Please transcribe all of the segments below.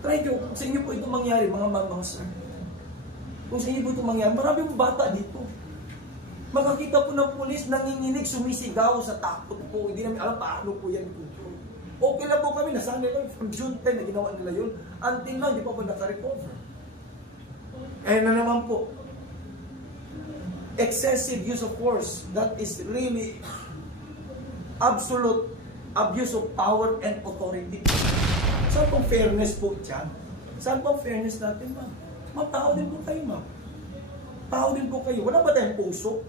Try nyo, kung sa inyo po ito mangyari, mga sir. Kung sa inyo po ito mangyari, maraming bata dito. Makakita po ng pulis, nanginginig, sumisigaw sa takot po. Hindi namin alam paano po yan control. Okay lang po kami, nasanay lang from June 10 na ginawa nila yun. Until now, di pa po naka-recover. Kaya na naman po, excessive use of force, that is really absolute abuse of power and authority. Saan pong fairness po dyan? Saan pong fairness natin, ma'am? Ma'am, tao din po kayo, ma'am. Tao din po kayo. Wala ba tayong puso?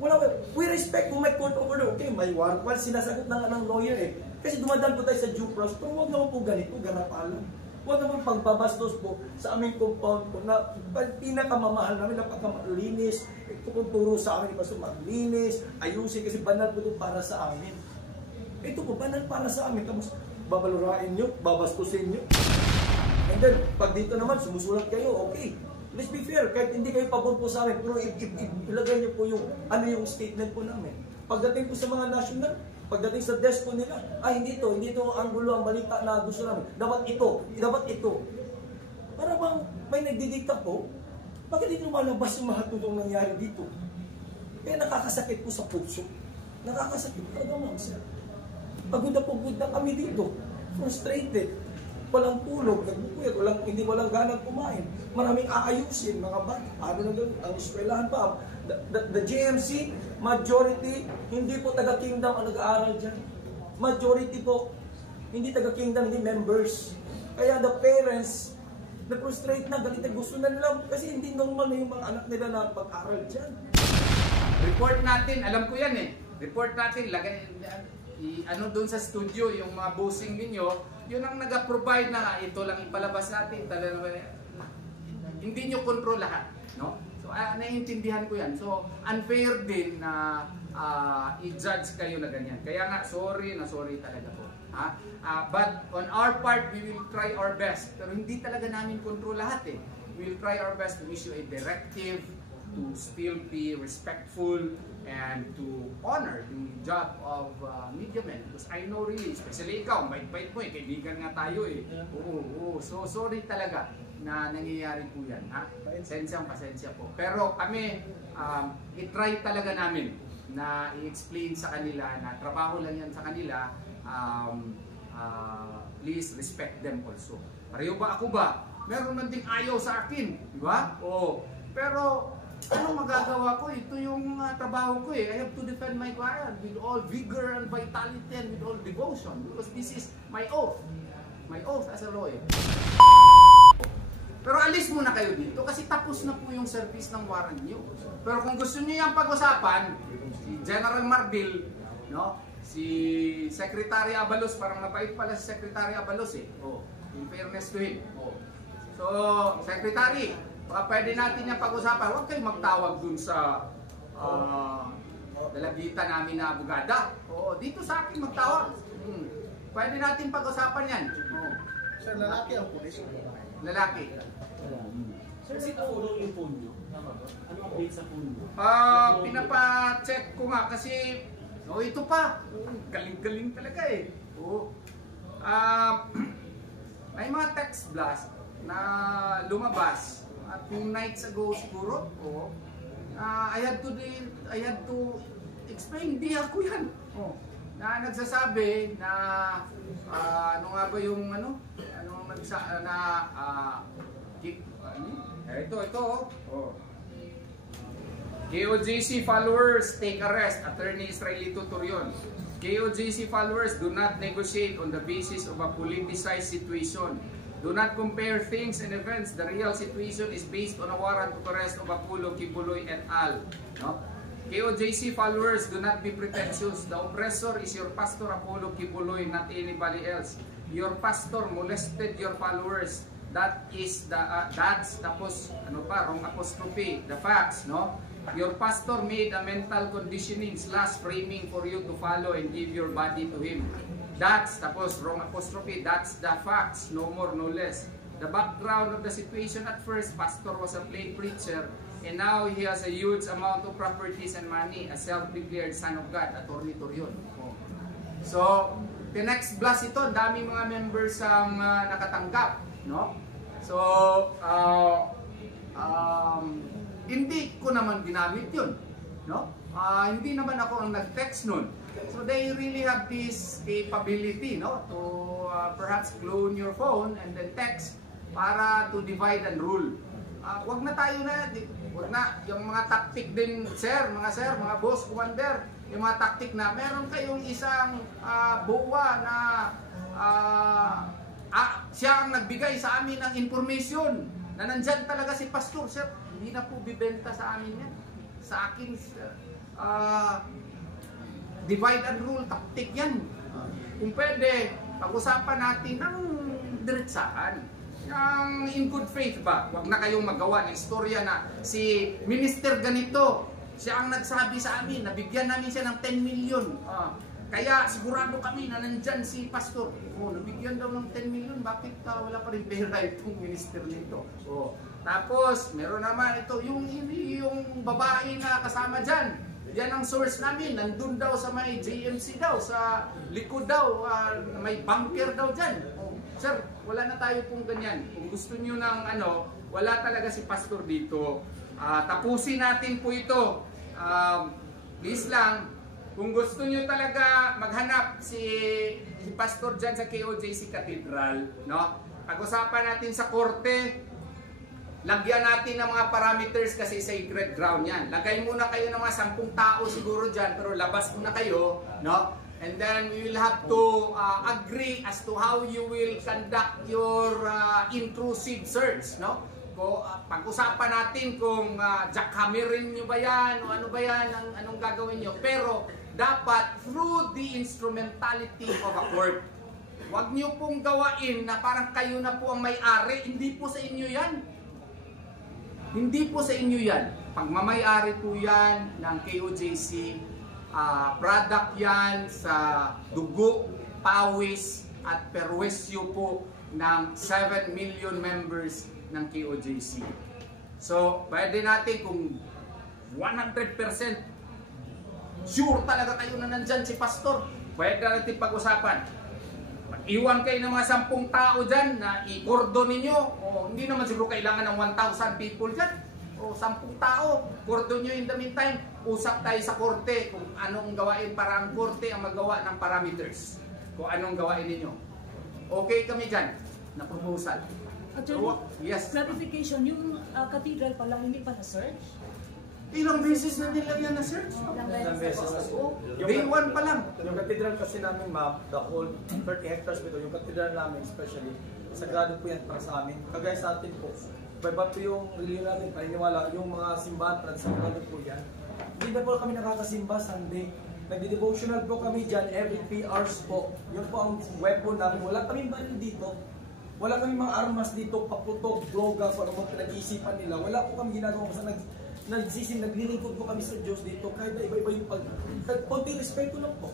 Wala ba? We respect kung may court order. Okay, may warrant. Well, sinasagot na nga ng lawyer eh. Kasi dumadaan po tayo sa due process. Pero huwag naman po ganito, garapalan. Huwag naman pagbabastos po sa aming compound po na pinakamamahal namin na pagkamalinis. Ito kung turo sa amin, mas maglinis, ayusin kasi banal po ito para sa amin. Ito po, banal para sa amin. Tapos babalurain nyo, babastusin nyo. And then, pag dito naman, sumusulat kayo, okay. Let's be fair, kahit hindi kayo pabor po sa amin, pero ilagay nyo po yung, ano yung statement po namin. Pagdating po sa mga national, pagdating sa desk po nila, hindi ito ang gulo, ang balita na gusto namin. Dapat ito. Para bang may nagdidikta po, bakit hindi lumalabas yung mga tutong nangyari dito? Kaya nakakasakit po sa puso. Nakakasakit talaga, ma'am, sir. Pagod na kami dito. Frustrated. Walang tulog, nagbukuyat, walang ganang kumain. Maraming aayusin, mga bata. Ano na doon, ang eskwelahan pa. The GMC, majority, hindi po taga-kingdom ang nag-aaral dyan. Majority po, hindi taga-kingdom, hindi members. Kaya the parents, na-frustrate na, galit na gusto na nila. Kasi hindi normal na yung mga anak nila na pag-aaral dyan. Report natin, alam ko yan eh. Report natin, ano doon sa studio, yung mga bossing ninyo, yun ang nag-provide na ito lang ipalabas natin. Hindi nyo control lahat. No? So, naiintindihan ko yan. So, unfair din na i-judge kayo na ganyan. Kaya nga, sorry talaga po. But on our part, we will try our best. Pero hindi talaga namin control lahat eh. We will try our best to issue a directive to still be respectful and to honor the job of media men. Because I know really, especially ikaw, bait-bait mo eh, kaibigan nga tayo eh. Oo. So sorry talaga na nangyayari po yan. Pasensya po. Pero kami, i-try talaga namin na i-explain sa kanila na trabaho lang yan sa kanila. Please respect them also. Pareho ba ako ba? Meron man ding ayaw sa akin, di ba? Oo. Pero ano magagawa ko? Ito yung trabaho ko eh. I have to defend my client with all vigor and vitality and with all devotion because this is my oath. My oath as a lawyer. Pero alis muna kayo dito kasi tapos na po yung service ng warrant nyo. Pero kung gusto nyo yung pag-usapan, si General Marbil, no? Si Secretary Abalos, parang mabait pala si Secretary Abalos eh. In fairness to him. So, Secretary, baka pwede natin yung pag-usapan. Huwag kayong magtawag dun sa dalagitan namin na abogada. Dito sa akin magtawag. Pwede natin pag-usapan yan. Sir, lalaki ang pulis. Lalaki. Sir, sino yung phone nyo? Ano update sa phone nyo? Pinapa-check ko nga kasi ito pa. Galing-galing talaga eh. May mga text blast na lumabas 2 nights ago siguro. I had to explain, di ako yan. Na nagsasabi na ano nga ba yung ito. KOJC followers take arrest. Attorney Israelito Turion. KOJC followers do not negotiate on the basis of a politicized situation. Do not compare things and events. The real situation is based on a warrant of arrest of Apollo Kibuloy et al. No? KOJC followers, do not be pretentious. The oppressor is your pastor Apollo Kibuloy, not anybody else. Your pastor molested your followers. That is the that's tapos wrong apostrophe. The facts, no? Your pastor made a mental conditioning / framing for you to follow and give your body to him. That's, tapos wrong apostrophe, that's the facts, no more, no less. The background of the situation at first, pastor was a plain preacher, and now he has a huge amount of properties and money, a self-declared son of God, Attorney Turion. So, the next blast ito, dami mga members ang nakatanggap no? So, hindi ko naman ginamit yun, no? Hindi naman ako ang nag-text nun. So they really have this capability, no, to perhaps clone your phone and then text para to divide and rule. Wag na tayo wag na yung mga tactic din, mga boss, commander, yung mga tactic na meron kayong isang BOA na siya ang nagbigay sa amin ng information na nandyan talaga si Pastor, sir, hindi na po bibenta sa amin yan. Sa akin, divide and rule tactic yan. Kung pwede, pag-usapan natin ng diretsahan. Yung in good faith ba? Huwag na kayong magawa ng istorya na si minister ganito, siya ang nagsabi sa amin, nabigyan namin siya ng 10 million. Kaya sigurado kami na nandyan si pastor. Nabigyan daw ng 10 million, bakit wala pa rin pera itong minister nito? Tapos, meron naman ito, yung babae na kasama dyan. Yan ang source namin, nandun daw sa may JMC daw, sa likod daw, may bunker daw dyan. Sir, wala na tayo pong ganyan. Kung gusto nyo ng wala talaga si pastor dito. Tapusin natin po ito. Please lang, kung gusto nyo talaga maghanap si pastor dyan sa KOJC Cathedral, no? Pag-usapan natin sa korte, lagyan natin ng mga parameters kasi sacred ground yan. Lagay muna kayo ng mga 10 tao siguro dyan, pero labas muna kayo, no? And then we will have to agree as to how you will conduct your intrusive search, no? Pag-usapan natin kung jackhammerin nyo ba yan, o ano ba yan, anong gagawin nyo. Pero dapat through the instrumentality of a court. Huwag nyo pong gawain na parang kayo na po ang may-ari. Hindi po sa inyo yan. Hindi po sa inyo yan. Pagmamay-ari po yan ng KOJC. Product yan sa dugo, pawis at perwesyo po ng 7 million members ng KOJC. So, pwede natin kung 100% sure talaga kayo na nandyan si pastor, pwede natin pag-usapan. Mag-iwan kayo ng mga 10 tao dyan na i-cordon ninyo. Hindi naman siguro kailangan ng 1,000 people dyan. 10 tao, cordon nyo in the meantime. Usap tayo sa korte kung anong gawain para ang korte ang magawa ng parameters. Kung anong gawain ninyo. Okay kami dyan na proposal. Yes. Clarification, yung cathedral pala hindi pa na-search? Ilang beses na nila yan na-search? Ilang beses na po. Day 1 pa lang. Yung cathedral kasi namin, ma'am, the whole 30 hectares po ito, yung cathedral namin especially, sagrado po yan para sa amin. Kagaya sa atin po, iba po yung religion natin, paniniwala, yung mga simbahan, sagrado po yan. Hindi na po kami nakakasimba Sunday. Nagdi-devotional po kami dyan every 3 hours po. Yun po ang weapon namin. Wala kaming baril dito. Wala kaming mga armas dito, paputok, droga, kung ano mga pinag-iisipan nila. Wala po kami ginagawa. Basta naglilingkod po kami sa Diyos dito. Kahit na iba-iba yung konting respeto lang po.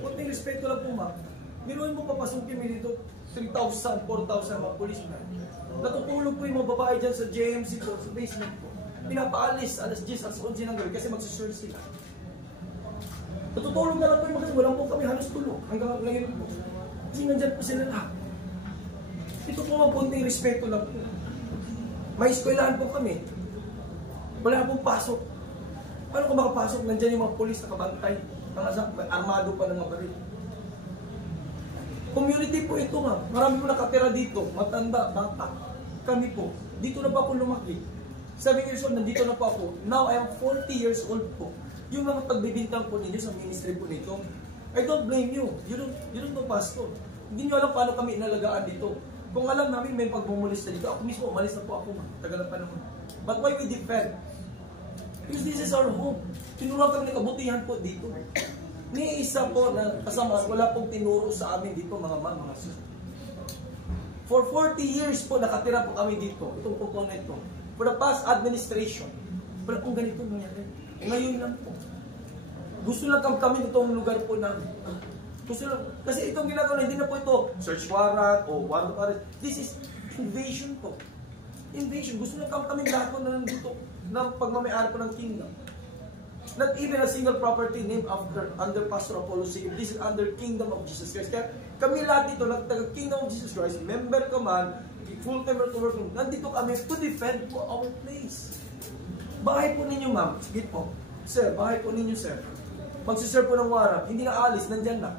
Konting respeto lang po, ma'am. Miruin mo papasukin mo dito 3,000, 4,000 mga polis na. Natutulog po yung mga babae dyan sa JMC po, sa basement po. Pinapaalis, alas 10, alas 11 ng gabi kasi magsiserve sila. Natutulog na lang po yung mga kasi walang po kami halos tulog hanggang ngayon po. Kasi nandyan po sila lahat. Ito po mga punting respeto lang po. May eskwelahan po kami. Wala pong pasok. Paano kung makapasok? Nandyan yung mga polis nakabantay. May armado pa ng mga baril. Community po ito, ma'am. Marami po nakatira dito. Matanda, bata. Kami po. Dito na po ako lumaki. 7 years old, nandito na po ako. Now, I am 40 years old po. Yung mga pagbibintang po ninyo sa ministry po nito, I don't blame you. You don't know, pastor. Hindi nyo alam paano kami inalagaan dito. Kung alam namin may pagbumulis na dito, ako mismo, umalis na po ako. Tagal ng panahon. But why we defend? Because this is our home. Tinuruan kami ng kabutihan po dito. Ni isa po na kasama, wala pong tinuro sa amin dito mga mga sir. For 40 years po nakatira po kami dito. Itong pupong na ito. For the past administration, wala pong ganito nangyari. Ngayon lang po. Gusto lang kami itong lugar po namin. Gusto lang. Kasi itong ginagawa, hindi na po ito search warrant o warrant arrest. This is invasion po. Invasion. Gusto lang kami lahat po na nandito ng pagmamayari po ng kingdom. Not even a single property named under Pastor Apollo Sigib. This is under Kingdom of Jesus Christ. Kaya kami lahat dito, taga Kingdom of Jesus Christ, member ka man, full-time worker. Nandito kami to defend for our place. Bahay po ninyo, ma'am. Sige po. Sir, bahay po ninyo, sir. Magsiserve po ng warrant, hindi na alis, nandyan na.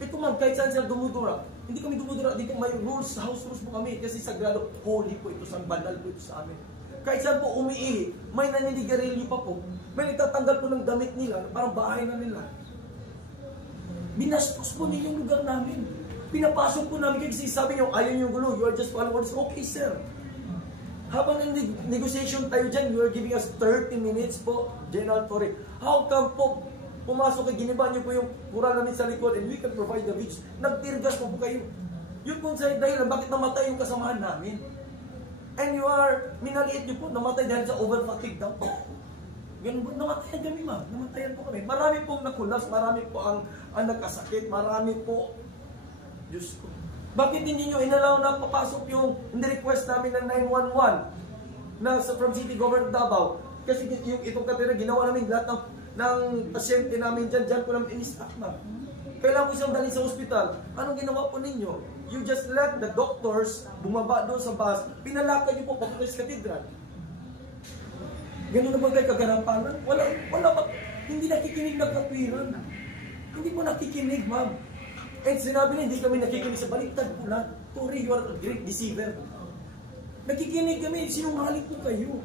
Ito ma'am, kahit saan sila dumudura. Hindi kami dumudura dito, may rules, house rules po kami. Kasi sagrado, holy po ito, banal po ito sa amin. Kahit saan po umiihi, may naninigarilyo pa po. May nagtatanggal po ng damit nila, parang bahay na nila. Binastos po ninyo yung lugar namin. Pinapasok po namin kasi sabi nyo, ayaw yung gulo, you are just followers. Okay, sir. Habang negotiation tayo dyan, you are giving us 30 minutes po, General Torre. How come po, pumasok kayo, giniba nyo po yung mura namin sa likod and we can provide the videos. Nagtirgas po kayo. Yun po sa dahilan, bakit namatay yung kasamahan namin? And you are, minaliit nyo po, namatay dahil sa over-fatigue daw po. Ganun po, namatayan kami ma'am, namatayan po kami. Marami pong nakulas, marami po ang nagkasakit, marami po, Diyos ko. Bakit hindi nyo inalaw na papasok yung request namin ng 911 na from City Government Davao? Kasi yung itong katira, ginawa namin lahat ng pasyente namin dyan po namin in-stack na. Kailangan ko siyang dalhin sa ospital. Anong ginawa po ninyo? You just let the doctors bumaba doon sa bus, pinalakad nyo po papunta sa katedral. Ganun na ba kayo kagarampanan? Wala ba? Hindi nakikinig ng katwiran. Hindi po nakikinig, ma'am. And sinabi na, hindi kami nakikinig sa baliktad po na. Tori, you are a great deceiver. Nakikinig kami, sinungaling po kayo.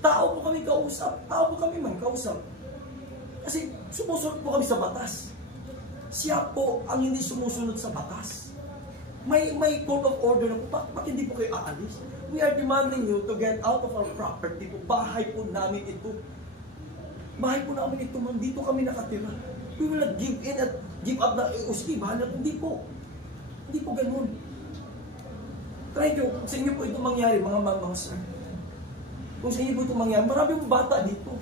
Tao po kami kausap. Tao po kami man kausap. Kasi sumusunod po kami sa batas. Siya po ang hindi sumusunod sa batas. May court of order na po. Bakit hindi po kayo aalis? We are demanding you to get out of our property po. Bahay po namin ito. Bahay po namin ito, ma'am. Dito kami nakatira. We will not give in at give up na, sige, bahala. Hindi po. Hindi po ganun. Try nyo, kung sa inyo po ito mangyari, mga sir. Kung sa inyo po ito mangyari, marami pong bata dito.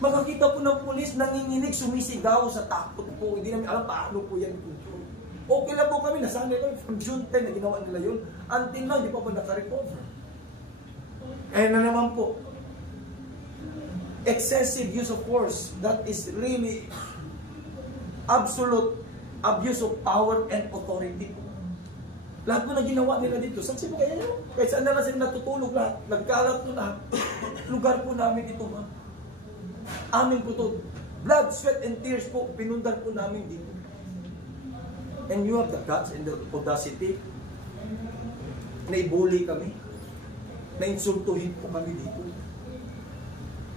Makakita po ng pulis, nanginginig, sumisigaw sa takot po. Hindi namin alam paano po yan po. Okay lang po kami, nasanay kami from June 10 na ginawa nila yun. Until now, di pa po naka-recover. Eh na naman po, excessive use of force, that is really absolute abuse of power and authority po. Lahat po na ginawa nila dito, saksi po kaya nyo? Kahit saan na sila natutulog lahat, nagkalat po na, lugar po namin ito, ma'am. Amin po to. Blood, sweat, and tears po, pinundan po namin dito. And you have the guts and the audacity na ibuli kami, na insultuhin po kami dito.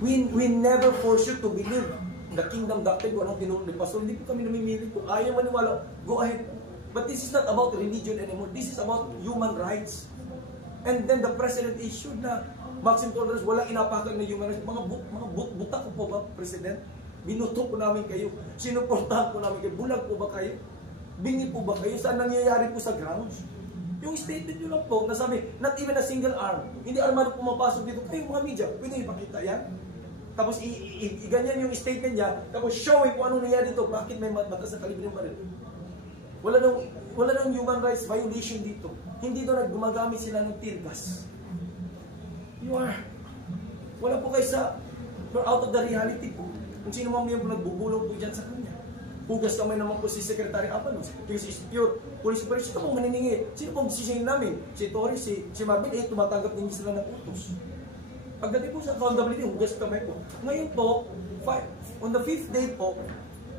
We never force you to believe the kingdom doctrine kung anong tinuro ni Pastor. Hindi po kami namimili. Kung ayaw maniwala, go ahead. But this is not about religion anymore. This is about human rights. And then the President issued na maximum tolerance, walang inapakan na human rights. Mga buta ko po ba, President? Binuto po namin kayo. Sinuportahan po namin kayo. Bulag po ba kayo? Bingi po ba kayo? Saan nangyayari po sa grounds? Yung statement nyo lang po, nasabi, not even a single arm. Hindi armado pumapasok dito. Kayo mga media, pwede ipakita yan? Tapos ganyan yung statement niya, tapos showing kung anong nangyari dito, bakit may mataas na kalibre ng baril. Wala nang human rights violation dito. Hindi doon gumagamit sila ng tear gas. Wala po kayo you're out of the reality po. Kung sino man yung nagbubulong po dyan sa kanya. Hugas kamay naman po si Secretary Apalos. Because is pure police operation. Ito po maniningi. Sino pong decision namin? Si Torres, si Marvin, tumatanggap ninyo sila ng utos. Pagdating po sa accountability, hugas kamay po. Ngayon po, on the 5th day po,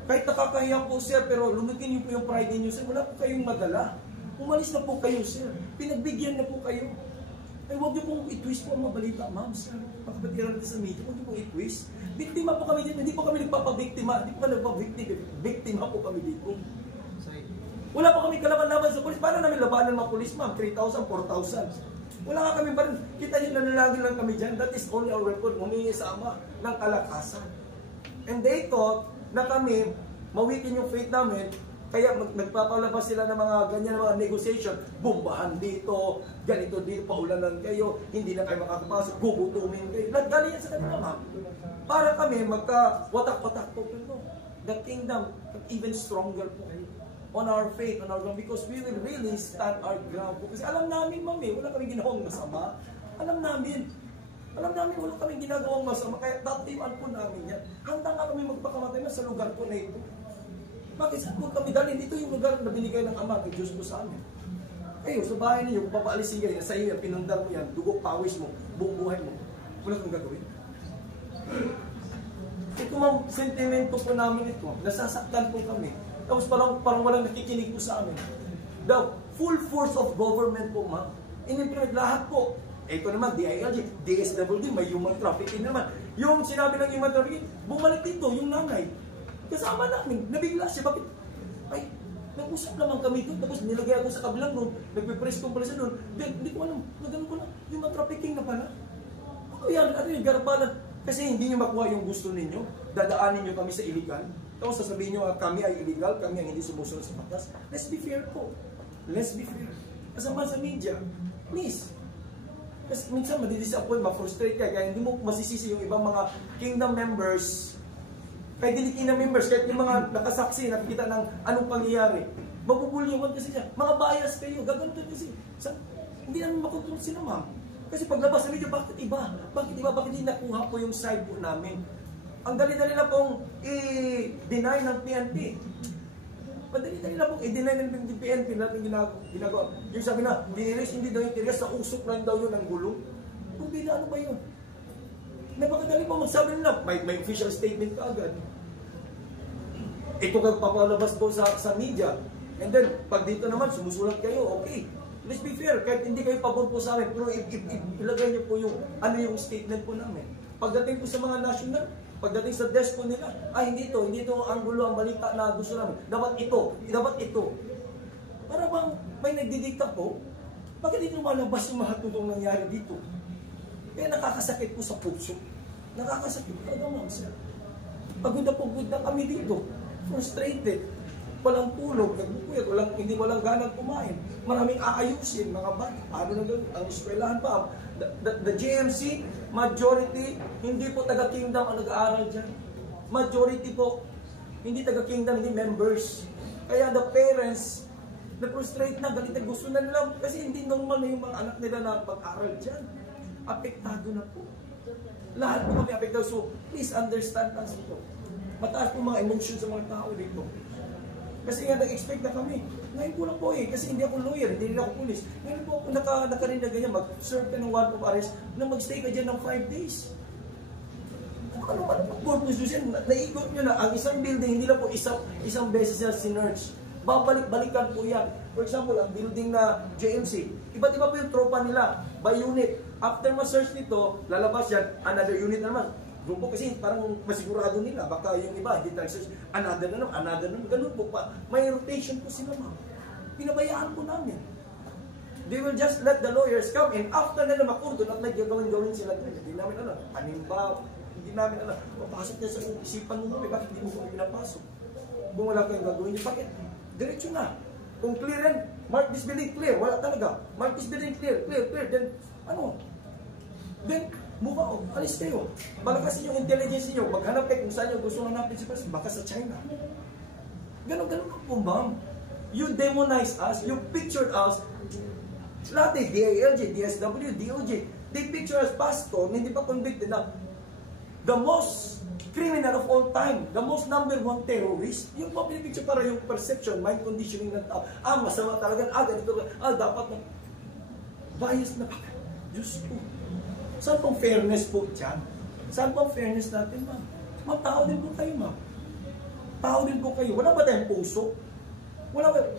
kahit nakakahiya po sir, pero lumutin niyo po yung pride niyo sir, wala po kayong madala. Umalis na po kayo sir. Pinagbigyan na po kayo. Ay huwag niyo pong i-twist po ang mabalita, ma'am sir. Pagkabatiran natin sa media, huwag niyo pong i-twist. Biktima po kami dito. Hindi po kami nagpapabiktima. Hindi po kami nagpapabiktima. Biktima po kami dito. Wala po kami kalaban-laban sa polis. Paano namin labanan mga polis, ma'am? 3,000, 4,000. Wala nga kami pa rin. Kita nyo, nanalangin lang kami dyan. That is only our weapon. Humingi sa Ama ng kalakasan. And they thought na kami, mawikin yung faith namin, kaya nagpapalabas sila ng mga ganyan na mga negotiation. Bumbahan dito, ganito dito, paulanan kayo, hindi na kayo makakapasok, gugutumin kayo. Nagdali yan sa kanila, ma'am. Para kami magka-watak-watak po. The kingdom even stronger po on our faith, on our ground, because we will really stand our ground po. Kasi alam namin, ma'am, wala kaming ginawang masama. Alam namin, wala kaming ginagawang masama. Kaya tatiwan po namin yan. Handa nga kami magpakamatay na sa lugar po na ito. Bakit saan po kami dalhin? Ito yung lugar na binigay ng Ama, ng Diyos po sa amin. Kayo, sa bahay ninyo, kung papaalisin kayo, sa iyo, pinundar mo yan, dugo, pawis mo, buong buhay mo, wala kang gagawin. Ito ma'am, sentimento po namin ito. Nasasaktan po kami. Tapos parang walang nakikinig po sa amin. The full force of government po ma'am, in-implement lahat po. Ito naman, DILG, DSWD, may human trafficking naman. Yung sinabi ng human trafficking, bumalik dito, yung nanay. Kasama namin, nabigla siya. Bakit? Ay, nag-usap naman kami doon. Tapos nilagay ako sa kabilang doon. Nagpe-press conference doon. Hindi ko alam. Nagano ko lang. Human trafficking na pala. Ano yan? Ano yung garbalan? Kasi hindi nyo makuha yung gusto ninyo. Dadaanin nyo kami sa illegal. Tapos sasabihin nyo, kami ay illegal. Kami ang hindi sumusunod sa batas. Let's be fair po. Let's be fair. Kasama sa media. Please. Kasi minsan madidisappoint, ma-frustrate ka. Kaya hindi mo masisisi yung ibang mga kingdom members. Kahit hindi kingdom members, kahit yung mga nakasaksi, nakikita ng anong pangyayari. Magbubulyawan kasi siya. Mga bias kayo. Gaganto kasi. Hindi namin makontrol sila ma'am. Kasi paglabas sa video, bakit iba? Bakit iba? Bakit hindi nakuha po yung side po namin? Ang dali-dali na pong i-deny ng PNP. Madali-dali na pong i-deny ng PNP natin ginagawa. Yung sabi na, dinilis, hindi daw yung tirigas, sa usok lang daw yun ang gulong. Hindi na, ano ba yun? Napakadali po magsabi nila, may official statement ka agad. Ito kang papalabas po sa media. And then, pag dito naman, sumusulat kayo, okay. Let's be fair, kahit hindi kayo pabor po sa amin, pero ilagay niyo po yung, yung statement po namin. Pagdating po sa mga national, pagdating sa desk po nila, hindi ito ang gulo, ang balita na gusto namin. Dapat ito. Para bang may nagdidikta po, bakit hindi lumalabas yung mga tutong nangyari dito? Kaya nakakasakit po sa puso. Nakakasakit talaga ma'am sir. Pagod na kami dito. Frustrated. Walang tulog, nagpupuyat, hindi walang ganang kumain. Maraming aayusin, mga bata. Ano na doon? Ang eskwelahan pa. The GMC, majority, hindi po taga-kingdom ang nag-aaral dyan. Majority po, hindi taga-kingdom, hindi members. Kaya the parents, na-frustrate na, galit na gusto na nila. Kasi hindi normal na yung mga anak nila na mag-aaral dyan. Apektado na po. Lahat po kami apektado. So, please understand us ito. Mataas po mga emotions sa mga tao dito. Kasi nga nag-expect na kami. Ngayon po lang po kasi hindi ako lawyer, hindi rin ako police. Ngayon po ako nakarinig na ganyan, mag-serve ka ng warrant of arrest na mag-stay ka dyan ng 5 days. Ano purpose yun? Naikot nyo na ang isang building, hindi lang po isang beses na sinerge. Babalik-balikan po yan. For example, ang building na JMC, iba't iba po yung tropa nila, by unit. After ma-search nito, lalabas yan, another unit na naman. Grupo kasi parang masigurado nila, baka yung iba, hindi tayo-search, another na naman, ganun po pa. May rotation po sila ma'am. Pinabayaan po namin. They will just let the lawyers come and after nila makurdon at may gagawin sila. Hindi namin alam, animba, hindi namin alam. Papasok niya sa isipan mo, bakit hindi mo kami pinapasok? Kung wala kayong gagawin niya, bakit? Diretso na. Kung clear yan, mark this building clear, wala talaga. Mark this building clear, then Then, move out, alis kayo. Balakasin yung intelligence niyo, maghanap kayo kung saan yung gusto hanapin si President, baka sa China. Ganon po ma'am. You demonize us, you pictured us, lahat DILG, DSW, DOJ, they picture us pastor na hindi pa convicted na the most criminal of all time, the most number 1 terrorist, yung pa pinipicture para yung perception, mind conditioning ng tao, masama talaga, ganito, dapat na, bias na, Diyos ko. Saan pong fairness po dyan? Saan pong fairness natin, ma'am? Ma'am, tao din po kayo, ma'am. Tao din po kayo. Wala ba tayong puso?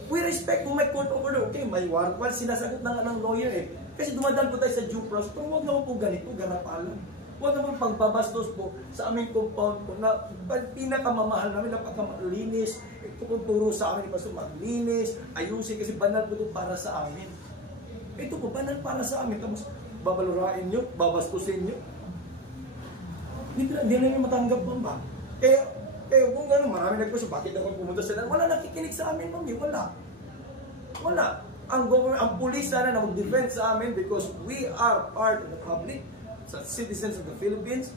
We respect kung may court order. Okay, may warrant. Well, sinasagot na nga ng lawyer Kasi dumadaan po tayo sa due process. Pero huwag naman po ganito, garapalan. Huwag naman pagpabastos po sa aming compound po na pinakamamahal namin, napakalinis. Ito kung turo sa amin, Pastor, maglinis, ayusin kasi banal po ito para sa amin. Ito po, banal para sa amin. Tapos, babalurain nyo, babastusin nyo. Hindi na nyo matanggap mo ba? Kaya kung gano'n, marami nagpasya, bakit naman pumunta sila? Wala nakikinig sa amin, ma'am. Wala. Ang government, ang police sana na mag-defend sa amin because we are part of the public, citizens of the Philippines,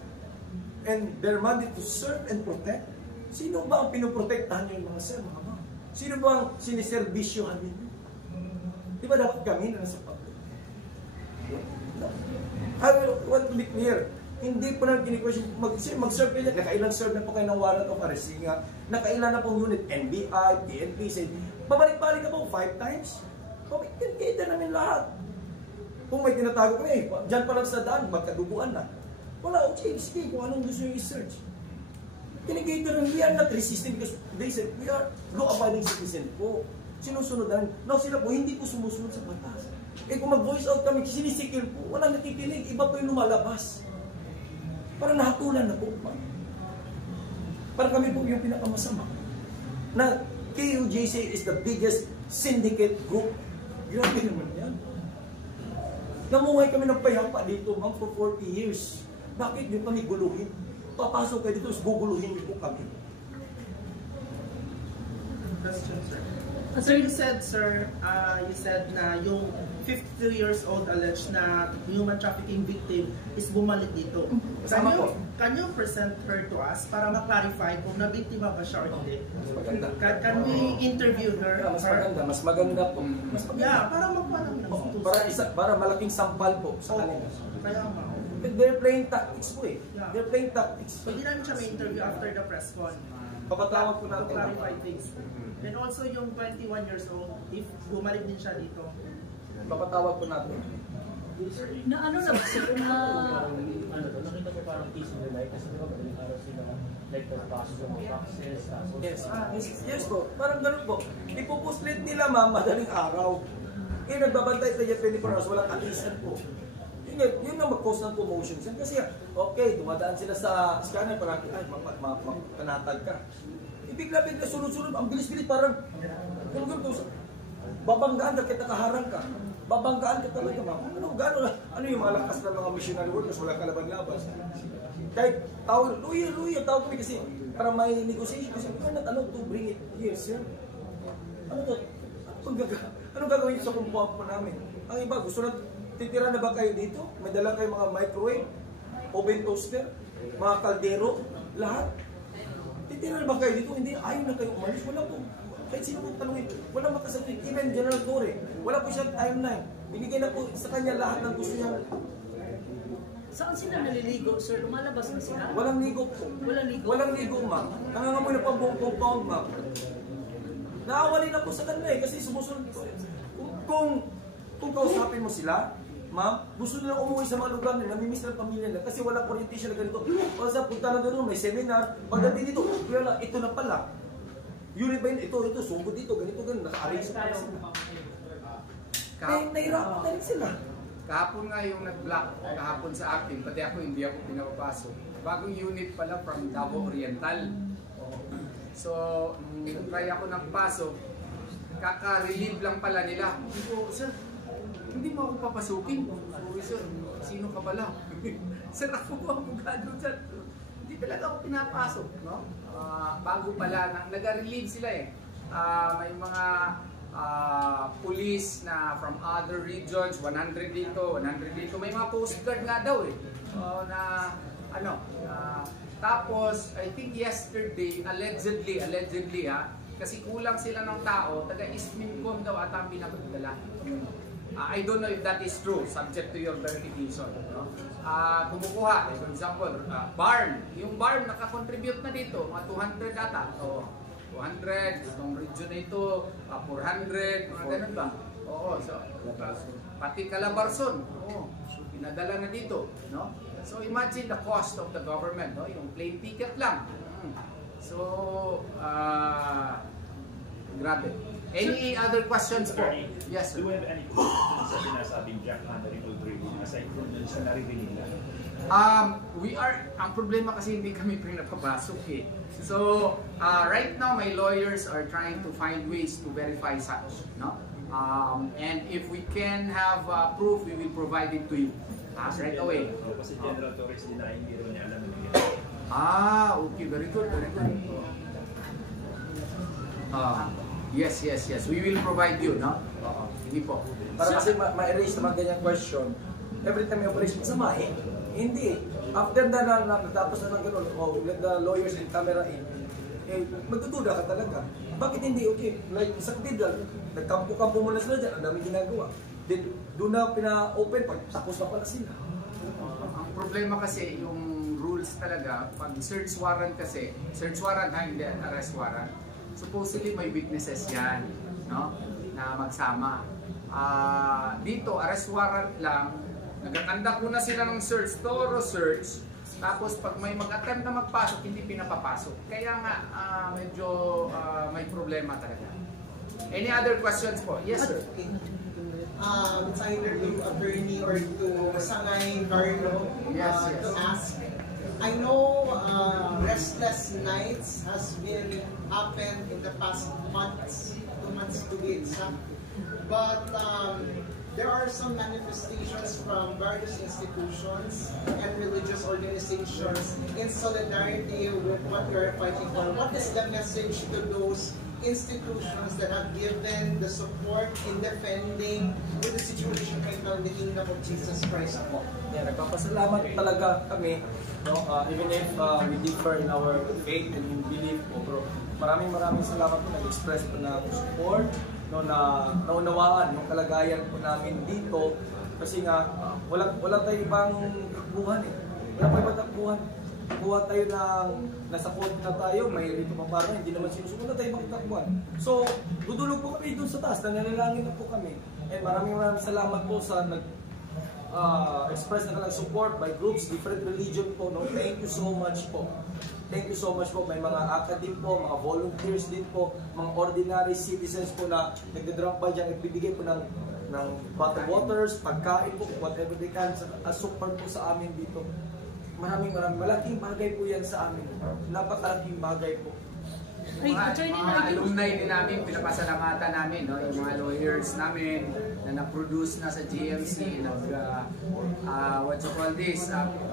and they're mandated to serve and protect. Sino ba ang pinoprotektahan nyo yung mga sir, mga ma'am? Sino ba ang siniservisyohan ninyo? Di ba dapat kami na nasa public? I want to be clear. Hindi po na kini-question. Mag-serve kayo. Nakailang serve na po kayo ng warrant of arrest. Nakailan na pong unit. NBI, PNP, babalik-balik na po 5 times. Kita namin lahat. Kung may tinatago kami, dyan pa lang sa daan, magkaduguan na. Wala, okay, sige, kung anong gusto nyo i-search. Kinigate rin, we are not resisting because they said, we are law-abiding citizen po. Sinusunod namin. Now sila po, hindi po sumusunod sa batas. Eh kung mag-voice out kami, sinisikil po, walang nakikinig, iba po yung lumalabas. Parang nahatulan na po. Parang kami po yung pinakamasama. Na KUJC is the biggest syndicate group. Grabe naman yan. Namuhay kami ng payapa dito, ma'am, for 40 years. Bakit niyo kami guluhin? Papasok kayo dito, guguluhin niyo po kami. Question, sir. Sir, you said na yung 52 years old alleged na human trafficking victim is bumalik dito. Can you present her to us para ma-clarify kung nabiktima ba siya o hindi? Mas maganda. Can we interview her? Mas maganda po. Mas maganda. Yeah, para magpanang Para malaking sampal po sa kanila. Kaya nga. They're playing tactics po eh. Yeah. They're playing tactics. Pwede namin siya ma-interview after the press con. Papatawag po To natin. clarify things. And also yung 21 years old, if bumalik din siya dito. Papatawag po natin. Na ano na ba sir? Na Nakita ko parang peace in their life kasi diba madaling araw sila like the pasok ng mga taxes, Yes po. Parang ganun po. Ipopost nila ma'am madaling araw. Eh nagbabantay tayo 24 hours, walang alisan po. Yun ang mag-cause ng commotions. Kasi okay, dumadaan sila sa scanner parang ay panatag ka. Bigla-bigla sunod-sunod, ang bilis-bilis parang kung ganito, babanggaan ka kita kaharang ka. Babanggaan ka talaga, ma'am. Ano yung mga lakas ng mga missionary workers, wala kalaban-laban. Kahit tawag, luya, tawag kami kasi para may negotiation. Kasi ano to bring it here, sir? Ano to? Anong gagawin sa kumpuan po namin? Ang iba, gusto na, titira na ba kayo dito? May dala kayo mga microwave, oven toaster, mga kaldero, lahat. Titira na ba kayo dito? Hindi, ayaw na kayo umalis. Wala po. Kahit sino pong tanongin, wala makasagot. Even General Torre, wala po siyang timeline. Binigay na po sa kanya lahat ng gusto niya. saan sila naliligo sir? Lumalabas na sila? Walang ligo po. Walang ligo, ma'am. Nangangamoy na pa buong compound, ma'am. Naawali na po sa kanila eh, kasi sumusunod po. Kung kausapin mo sila, ma'am, gusto nila umuwi sa mga lugar nila, namimiss ng pamilya nila kasi walang orientation na ganito. O sa punta na doon, may seminar, pagdating dito, wala, ito na pala. Unit ba yun? Ito, sungkot dito, ganito, naka-arrange pa sila. Nahirapan na rin sila. Kahapon nga yung nag-block kahapon sa akin, pati ako hindi ako pinapapasok. Bagong unit pala from Davao Oriental. So, try ako ng pasok, kaka-relieve lang pala nila. Hindi ko, sir, hindi mo ako papasukin. Sir, sino ka pala? Sir, ako po ang abogado dyan. Hindi talaga ako pinapasok, no? Bago pala, nag-relieve sila eh. May mga police na from other regions, 100 dito, 100 dito. May mga coast guard nga daw eh. Tapos, I think yesterday, allegedly kasi kulang sila ng tao, taga-Isminkom daw at ang pinakadala. I don't know if that is true, subject to your verification. No? Kumukuha, for example, barn. Yung barn nakakontribute na dito, mga 200 ata. So, 200, itong region na ito, 400, mga ganun ba? Oo, so, pati Calabarzon, so, pinadala na dito. No? So, imagine the cost of the government, no? Yung plane ticket lang. So, grabe. Any other questions po? Yes, sir. Do we have any questions sa sinasabing jackhammering or drilling aside from dun sa narinig nila? Ang problema kasi hindi kami pinapapasok eh. So, right now my lawyers are trying to find ways to verify such, no? And if we can have proof, we will provide it to you right away. Kasi General Torres din na hindi rin niya alam na Okay, very good, very good. Yes. We will provide you, no? Hindi po. Para kasi ma-erase naman ganyang question. Every time may operation, masamahin. Hindi. After na natapos na ng gano'n, let the lawyers and camera in, magdududa ka talaga. Bakit hindi? Okay, like sa cathedral, nagkampo-kampo muna sila dyan, ang dami ginagawa. Then, doon na pina-open, pag tapos na pala sila. Ang problema kasi, yung rules talaga, pag search warrant kasi, search warrant hindi arrest warrant, supposedly may witnesses yan, no? Na magsama. dito, arrest warrant lang, nagkakanda ko na sila ng search, thorough search, tapos pag may mag-attempt na magpasok, hindi pinapapasok. Kaya nga, medyo may problema talaga. Any other questions po? Yes, sir. It's either to attorney or to Sangay Carlo Yes. to ask. I know restless nights has been happened in the past months, 2 months to be exact. But there are some manifestations from various institutions and religious organizations in solidarity with what we are fighting for. What is the message to those institutions that have given the support in defending with the situation right now in the kingdom of Jesus Christ po? Yeah, nagpapasalamat talaga kami, no? Even if we differ in our faith and in belief po, pero maraming salamat po, nag-express po ng support, no, na naunawaan yung kalagayan po namin dito, kasi nga wala tayong ibang takbuhan eh. Wala pa ibang takbuhan. Buha tayo ng nasa kod na tayo, may rito pa parang hindi naman sinusunod na tayo magtakbuhan. So, dudulog po kami doon sa taas, nananalangin na po kami. And maraming salamat po sa express na kalang support by groups, different religion po. No? Thank you so much po. Thank you so much po. May mga academic po, mga volunteers din po, mga ordinary citizens po na nagdadrop by dyan, nagbibigay po ng bottled waters, pagkain po, whatever they can, as support po sa amin dito. Malaking bagay po yan sa amin. Napakalaking bagay po. Mga alumni din namin, pinapasalamatan namin, no? Yung mga lawyers namin na na-produce na sa GMC,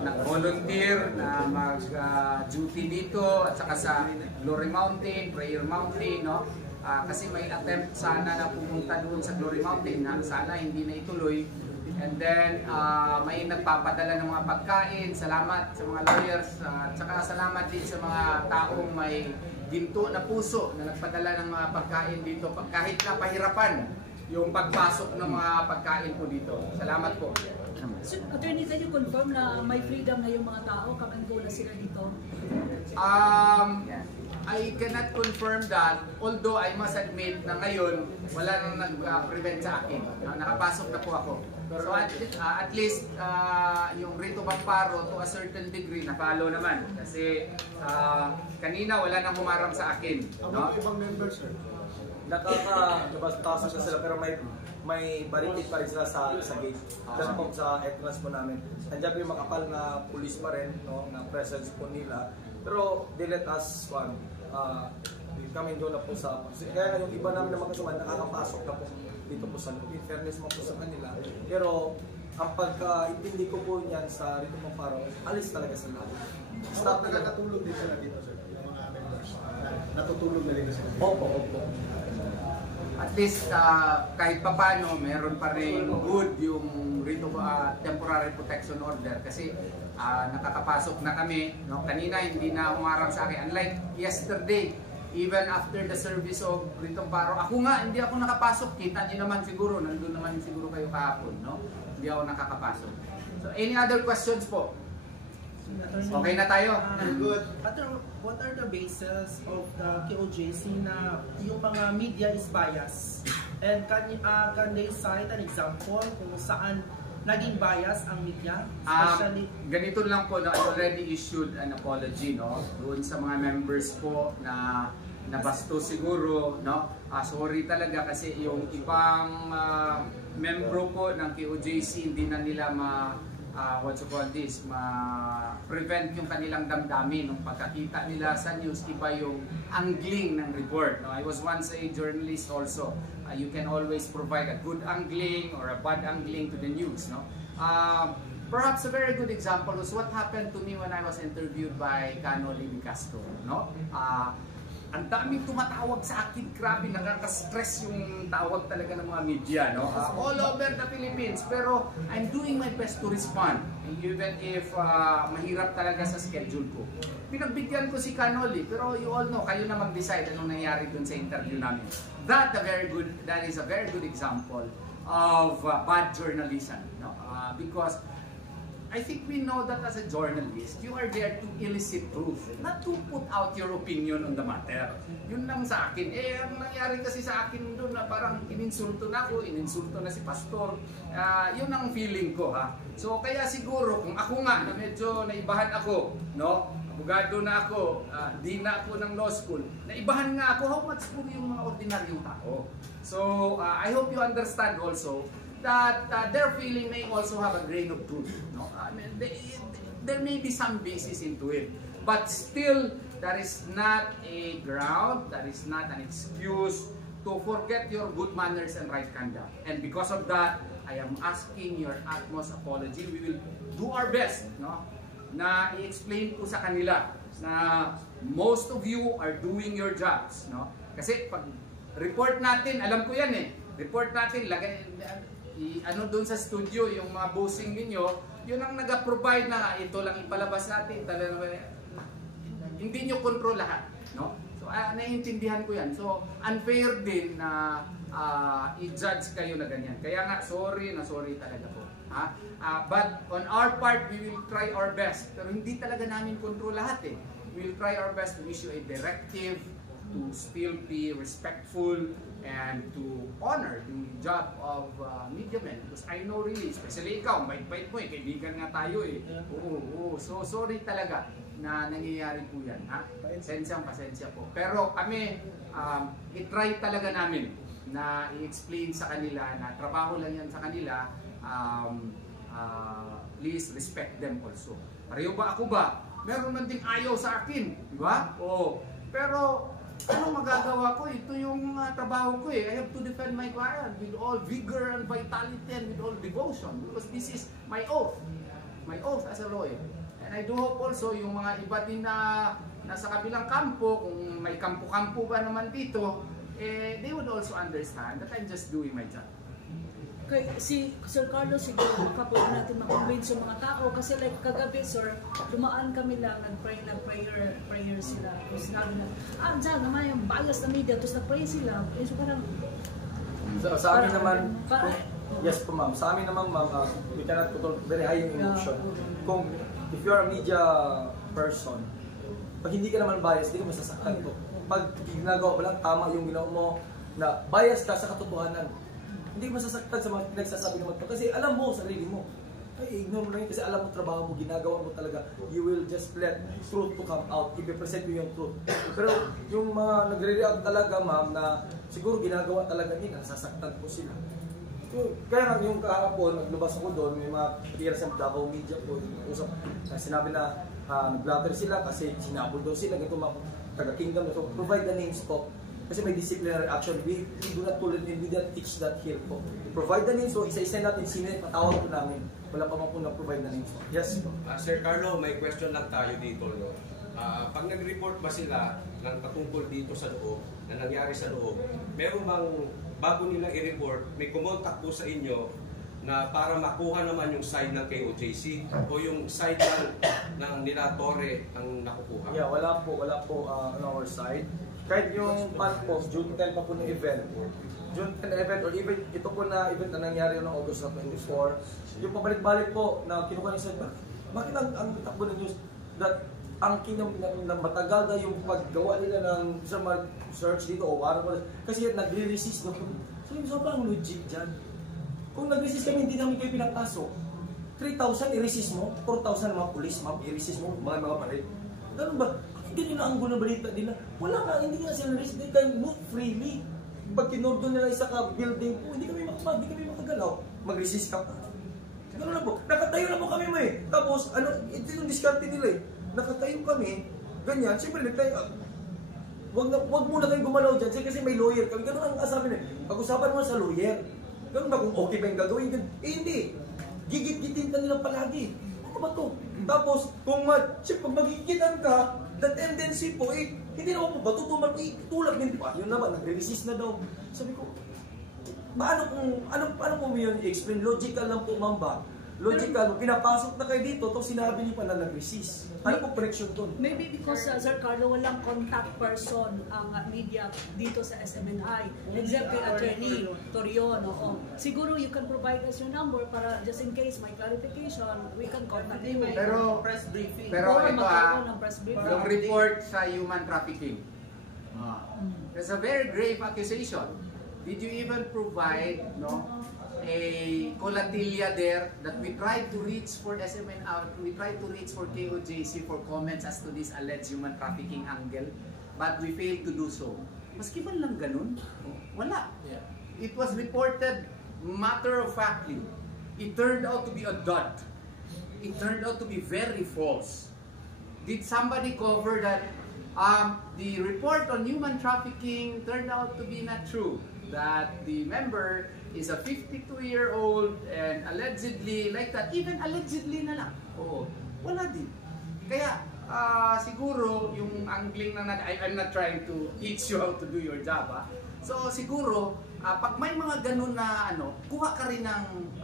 nag-volunteer na mag-duty dito at saka sa Glory Mountain, Prayer Mountain, no? Kasi may attempt sana na pumunta doon sa Glory Mountain na sana hindi na ituloy. And then, may nagpapadala ng mga pagkain. Salamat sa mga lawyers. At saka salamat din sa mga taong may ginto na puso na nagpadala ng mga pagkain dito. Kahit na pahirapan yung pagpasok ng mga pagkain po dito. Salamat po. So, Attorney, can you confirm na may freedom na yung mga tao? Come and go na sila dito? I cannot confirm that, although I must admit na ngayon wala nang nag-prevent sa akin. Nakapasok na po ako. So at least yung Rito Bamparo to a certain degree na-follow naman. Kasi kanina wala nang humarang sa akin. No? Ibang members, sir? Nakaka-pasok na sila pero may barricade pa rin sila sa gate. Diyan po sa entrance po namin. Nandiyan po yung makapal na police pa rin, no, na presence po nila. Pero they let us kami doon na po sa... Kaya yung iba namin na makasuman, nakakapasok na po dito po sa loob. In fairness mo po sa kanila. Pero ang pagkaintindi ko po niyan sa Rito Bamparo, alis talaga sa lahat. Stop na nakatulog din sila dito, sir? Yung mga members. Natutulog na dito sila? Opo. At least kahit papano meron pa rin good yung Rito temporary protection order kasi nakakapasok na kami, no? Kanina hindi na humarang sa akin, unlike yesterday, even after the service of Rito Bamparo, ako nga hindi ako nakapasok. Kita niyo naman siguro, nandun naman siguro kayo kahapon, no? Hindi ako nakakapasok. So any other questions po? Okay na tayo? Good. What are the basis of the KOJC na yung mga media is biased? And can they cite an example kung saan naging bias ang media? Especially... ganito lang po, no, I already issued an apology, no? Doon sa mga members po na nabasto siguro, no? Sorry talaga kasi yung ibang membro po ng KOJC hindi na nila prevent yung kanilang damdamin nung pagkakita nila sa news, iba yung angling ng report. No? I was once a journalist also. You can always provide a good angling or a bad angling to the news. No? Perhaps a very good example was what happened to me when I was interviewed by Cano Lini Castro. No? Ang daming tumatawag sa akin, grabe, nakaka-stress yung tawag talaga ng mga media, no? All over the Philippines, pero I'm doing my best to respond, even if mahirap talaga sa schedule ko. Pinagbigyan ko si Canoli, pero you all know, kayo na mag-decide anong nangyari dun sa interview namin. That is a very good example of bad journalism, no? Because I think we know that as a journalist, you are there to elicit truth, not to put out your opinion on the matter. Yun lang sa akin. Ang nangyari kasi sa akin doon na parang ininsulto na ako, ininsulto na si Pastor. Yun ang feeling ko, ha. So kaya siguro kung ako nga na medyo naibahan ako, no? Abogado na ako, di na ako ng law school. Naibahan nga ako, how much po yung mga ordinaryong tao. So I hope you understand also that their feeling may also have a grain of truth. No? I mean, there may be some basis into it. But still, that is not a ground, that is not an excuse to forget your good manners and right conduct. And because of that, I am asking your utmost apology. We will do our best, no? Na i-explain ko sa kanila na most of you are doing your jobs. No? Kasi pag report natin, alam ko yan eh, report natin, ano doon sa studio, yung mga bossing ninyo, yun ang nag-provide na ito lang ipalabas natin. Hindi nyo control lahat. No? So, naiintindihan ko yan. So, unfair din na i-judge kayo na ganyan. Kaya nga, sorry talaga po. But on our part, we will try our best. Pero hindi talaga namin control lahat eh. We will try our best to issue a directive to still be respectful and to honor the job of media men. Because I know really, especially ikaw, bait-bait mo eh, kaibigan nga tayo eh. Oo. So sorry talaga na nangyayari po yan. Pasensya po. Pero kami, i-try talaga namin na i-explain sa kanila na trabaho lang yan sa kanila. Please respect them also. Pareho ba ako ba? Meron man ding ayaw sa akin, di ba? Oo. Pero ano magagawa ko? Ito yung trabaho ko eh. I have to defend my client with all vigor and vitality and with all devotion because this is my oath. My oath as a lawyer. And I do hope also yung mga iba din na nasa kabilang kampo, kung may kampo-kampo ba naman dito, they would also understand that I'm just doing my job. Kay si Sir Carlos, siguro kapag natin makonvince yung mga tao kasi like kagabi sir, dumaan kami lang prayer sila. Tapos sinabi na, dyan naman yung bias na media, tapos nag-pray sila. So parang sa amin naman, yes po ma'am, sa amin naman ma'am, we cannot control very high yung emotion. Kung if you're a media person, pag hindi ka naman bias, hindi ka masasaktan to. Pag ginagawa mo lang tama yung ginawa mo na bias ka sa katotohanan, hindi masasaktan sa mga pinagsasabi ng mga kasi alam mo sarili mo. Ay, ignore mo lang yun kasi alam mo trabaho mo, ginagawa mo talaga. You will just let truth to come out. I-present mo yung truth. Pero yung mga nagre-react talaga ma'am na siguro ginagawa talaga nila, nasasaktan po sila. Kaya nga yung kahapon, naglabas ako doon, may mga tira sa Davao Media po, usap, sinabi na nag-blatter sila kasi sinabol daw sila, ganito mga taga-kingdom. So provide the names po. Kasi may disciplinary action, we do not tolerate, we don't teach that here po. Provide the names, so isa-isa natin, sinit, patawag po namin. Wala pa man po na-provide the names po. Yes po. Sir Carlo, may question lang tayo dito. No? Pag nag-report ba sila ng patungkol dito sa loob, na nangyari sa loob, meron bang, bago nila i-report, may kumontak po sa inyo na para makuha naman yung side ng KOJC o yung side ng nila Torre ang nakukuha? Yeah, wala po on our side. Kahit yung po, June 10 pa po ng event. June 10 event or even ito po na event na nangyari noong August 24. Yung pabalik-balik po na kinuha niya sa bakit ang takbo ng news that ang matagal na yung paggawa nila ng search dito o warrant kasi nagre-resist doon. So yung sobrang logic dyan. Kung nag-resist kami, hindi namin kayo pinapasok. 3,000 i-resist mo, 4,000 mga pulis, i-resist mo, mga palit. Ganun ba? Ganyan na ang gulo ng balita nila. Wala ka, hindi nga sila risk. They can move freely. Pag kinordon nila isa ka building po, hindi kami makagalaw. Mag-resist ka pa. Gano'n na po. Nakatayo na po kami mo eh. Tapos, ito yung diskarte nila eh. Nakatayo kami, ganyan. Siyempre, wag muna kayong gumalaw dyan kasi may lawyer kami. Gano'n ang asabi na. Pag-usapan mo sa lawyer. Gano'n ba kung okay ba yung gagawin? Hindi. Gigit-gitin nila palagi. Ano ba to? Tapos, kung pag magigitan ka, the tendency po, hindi naman po ba, tutumal po, tulad din pa. Yun naman, nagre-resist na daw. Sabi ko, paano po yun i-explain? Logical lang po, ma'am ba? Logical, pinapasok na kayo dito, tapos sinabi niyo pa na nag-resist. Ano po correction doon? Maybe because Sir Carlo, walang contact person ang media dito sa SMNI. Except kay Attorney Torion. Oo. Siguro you can provide us your number para just in case may clarification, we can contact you. Pero, press briefing. pero Or ito magkaroon ng press briefing. yung report sa human trafficking. That's a very grave accusation. Did you even provide a colatilla there that we tried to reach for SMNI, we tried to reach for KOJC for comments as to this alleged human trafficking angle, but we failed to do so. Maski man lang ganun, wala. It was reported matter-of-factly. It turned out to be a dud. It turned out to be very false. Did somebody cover that the report on human trafficking turned out to be not true? That the member is a 52-year-old and allegedly like that, even allegedly na lang. Oo, wala din. Kaya siguro yung angling na I'm not trying to teach you how to do your job. So siguro pag may mga ganun na kuha ka rin ng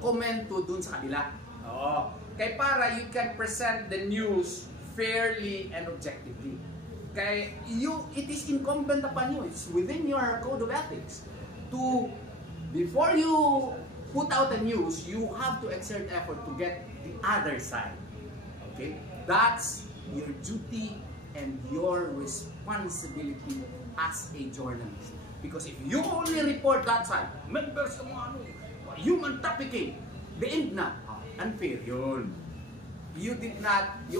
komento dun sa kanila. Oo. Kaya para you can present the news fairly and objectively. Kaya it is incumbent upon you, it's within your code of ethics to, before you put out the news, you have to exert effort to get the other side. Okay? That's your duty and your responsibility as a journalist. Because if you only report that side, members ng human trafficking, the end na, unfair yun. You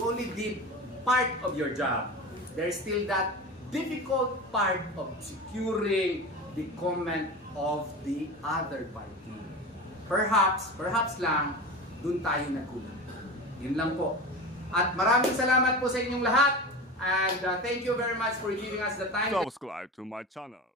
only did part of your job. There's still that difficult part of securing the comment of the other party. Perhaps lang, dun tayo nagkulang. Yun lang po. At maraming salamat po sa inyong lahat. And thank you very much for giving us the time. Subscribe to my channel.